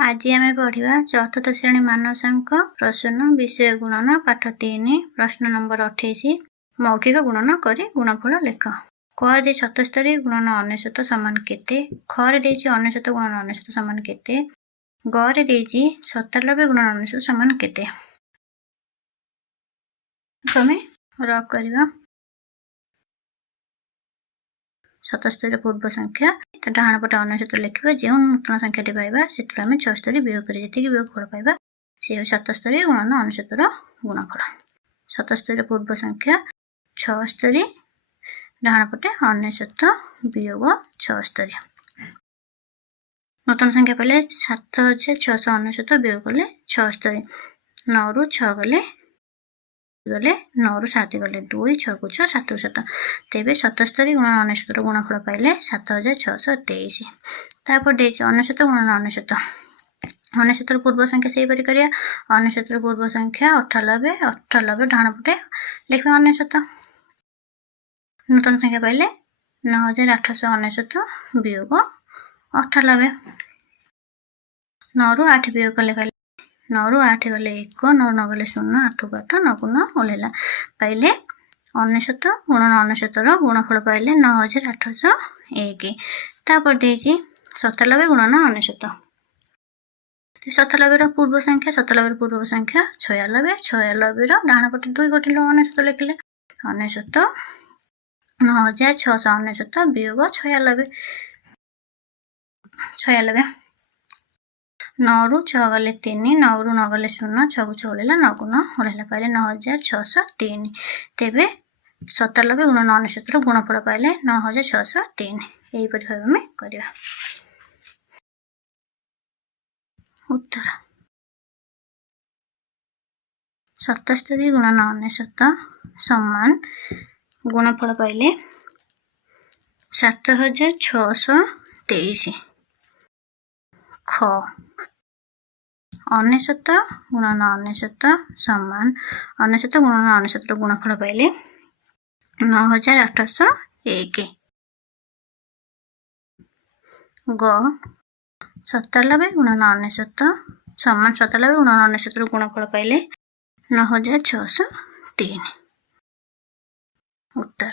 आज आम पढ़ा चतुर्थ श्रेणी मानस अंक प्रश्न विषय गुणन पाठ 3 प्रश्न नंबर 28 मौखिक गुणन कर गुणफल लेख। क रे 77 गुणन 99 समान केते, ख रे 99 गुणन 99 समान केते, ग रे 97 गुणन 99 समान केते। कमे रफ करवा 77 पूर्व संख्या डाण पटे 99 लिखा जो नूतन संख्या पाइबा से आम 76 वियोग कर जी वियोग फल पाइबा से 77 गुणन 99 गुणफल। 77 पूर्व संख्या 76 डाण पटे 99 वियोग 76। नूतन संख्या पाइले 7699 वियोग कले 76 9 रु 6 गले 9 रु 7 गले 2 6 को 6 7 रु 7 तेबे 77 गुणन 99 गुणफल पाइले 7623। तापर दे 99 गुणन 99 पूर्व संख्या से परि करिया 99 पूर्व संख्या 98 98 डाण पटे लिखबा 99। नूतन संख्या पाइले 9899 वियोग 98। 9 रु 8 वियोग कले 9 रु 8 गले 1 9 9 गले 0 8 को 8 9 को 9 ओलेला पाइले 99 गुणन 99 गुणफल पाइले 9801। तापर देजी 97 गुणन 99 97 पूर्व संख्या 97 पूर्व संख्या 96 96 डाण पटे 2 गोटे 99 लिखिले 99 9699 वियोग 96 96। 9 रु 6 गले 3 9 रु 9 गले 0 6 को 6 ओलेला 9 को 9 ओलेला पाइले 9603। तेबे 97 गुणन 99 गुणफल पाइले 9603। यही परि भाव में करिया। उत्तर 77 गुणन 99 समान गुणफल पाइले 7623। ख 99 गुणन 99 समान 99 गुणन 99 गुणफल पाइले 9801। ग 97 गुणन 99 समान 97 गुणन 99 गुणफल पाइले 9603। उत्तर